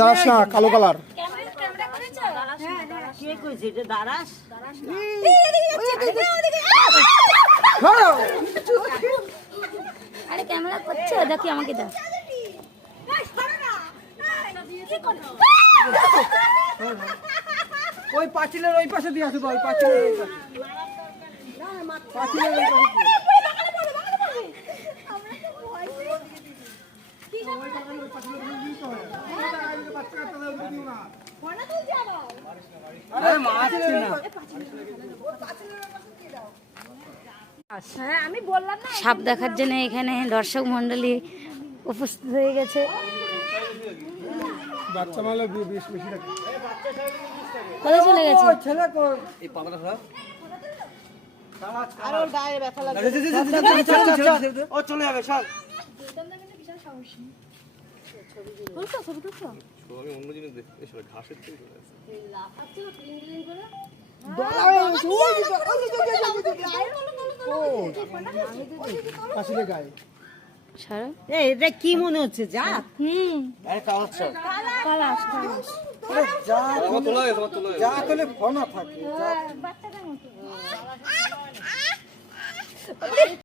দাঁড়াস না, কালো কালার। আরে ক্যামেরা করছে, দেখি আমাকে দাও। ওই পাঁচিলের ওই পাশে দিয়ে আসবো, ওই পাঁচিলের ওই পাশে। পাঁচিলের ওই পাশে। সাপ দেখার জন্য এখানে দর্শক মন্ডলী উপস্থিত হয়ে গেছে। বাচ্চা মালে বেশি থাকে। কোথায় চলে গেছে? ছেলে এই পাতাটা সব আর ওর গায়ে ব্যথা লাগে। ও চলে যাবে সব। আমি অন্য জিনিস দেখতে এসে ঘাসের থেকে চলে আসছে। পাশে গায়ে। এটা কি মনে হচ্ছে? যা যা তোলে ফোনা থাকে।